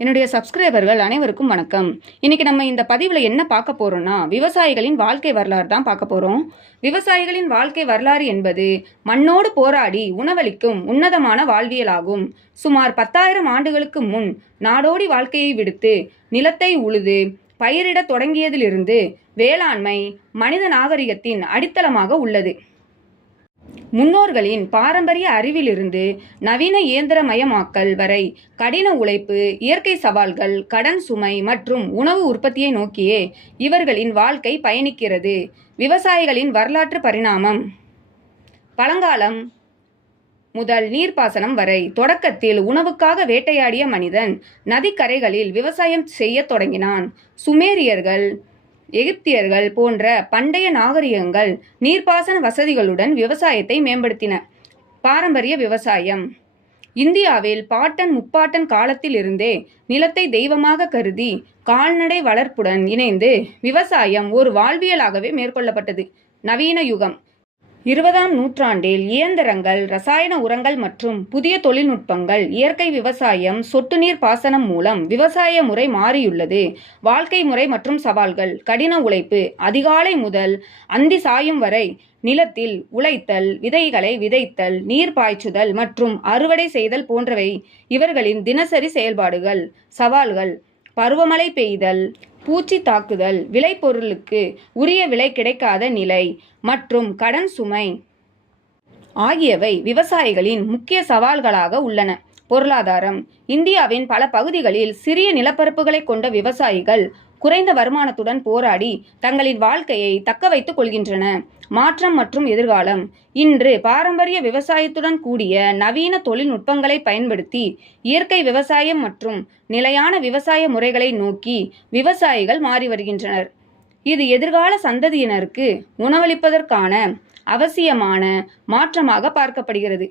என்னுடைய சப்ஸ்கிரைபர்கள் அனைவருக்கும் வணக்கம். இன்னைக்கு நம்ம இந்த பதிவில் என்ன பார்க்க போறோம்னா, விவசாயிகளின் வாழ்க்கை வரலாறு தான் பார்க்க போறோம். விவசாயிகளின் வாழ்க்கை வரலாறு என்பது மண்ணோடு போராடி உணவளிக்கும் உன்னதமான வாழ்வியலாகும். சுமார் 10,000 ஆண்டுகளுக்கு முன் நாடோடி வாழ்க்கையை விடுத்து நிலத்தை உழுது பயிரிடத் தொடங்கியதிலிருந்து வேளாண்மை மனித நாகரிகத்தின் அடித்தளமாக உள்ளது. முன்னோர்களின் பாரம்பரிய அறிவிலிருந்து நவீன இயந்திரமயமாக்கல் வரை கடின உழைப்பு, இயற்கை சவால்கள், கடன் சுமை மற்றும் உணவு உற்பத்தியை நோக்கியே இவர்களின் வாழ்க்கை பயணிக்கிறது. விவசாயிகளின் வரலாற்று பரிணாமம். பழங்காலம் முதல் நீர்ப்பாசனம் வரை. தொடக்கத்தில் உணவுக்காக வேட்டையாடிய மனிதன் நதிக்கரைகளில் விவசாயம் செய்யத் தொடங்கினான். சுமேரியர்கள், எகிப்தியர்கள் போன்ற பண்டைய நாகரிகங்கள் நீர்ப்பாசன வசதிகளுடன் விவசாயத்தை மேம்படுத்தின. பாரம்பரிய விவசாயம். இந்தியாவில் பாட்டன் முப்பாட்டன் காலத்தில் இருந்தே நிலத்தை தெய்வமாக கருதி கால்நடை வளர்ப்புடன் இணைந்து விவசாயம் ஒரு வாழ்வியலாகவே மேற்கொள்ளப்பட்டது. நவீன யுகம். 20ஆம் நூற்றாண்டில் இயந்திரங்கள், ரசாயன உரங்கள் மற்றும் புதிய தொழில்நுட்பங்கள், இயற்கை விவசாயம், சொட்டு நீர் பாசனம் மூலம் விவசாய முறை மாறியுள்ளது. வாழ்க்கை முறை மற்றும் சவால்கள். கடின உழைப்பு. அதிகாலை முதல் அந்தி சாயும் வரை நிலத்தில் உழைத்தல், விதைகளை விதைத்தல், நீர் பாய்ச்சுதல் மற்றும் அறுவடை செய்தல் போன்றவை இவர்களின் தினசரி செயல்பாடுகள். சவால்கள். பருவமழை பெய்தல், பூச்சி தாக்குதல், விளைபொருளுக்கு உரிய விலை கிடைக்காத நிலை மற்றும் கடன் சுமை ஆகியவை விவசாயிகளின் முக்கிய சவால்களாக உள்ளன. பொருளாதாரம். இந்தியாவின் பல பகுதிகளில் சிறிய நிலப்பரப்புகளை கொண்ட விவசாயிகள் குறைந்த வருமானத்துடன் போராடி தங்களின் வாழ்க்கையை தக்க வைத்துக் கொள்கின்றன. மாற்றம் மற்றும் எதிர்காலம். இன்று பாரம்பரிய விவசாயத்துடன் கூடிய நவீன தொழில்நுட்பங்களை பயன்படுத்தி இயற்கை விவசாயம் மற்றும் நிலையான விவசாய முறைகளை நோக்கி விவசாயிகள் மாறி வருகின்றனர். இது எதிர்கால சந்ததியினருக்கு உணவளிப்பதற்கான அவசியமான மாற்றமாக பார்க்கப்படுகிறது.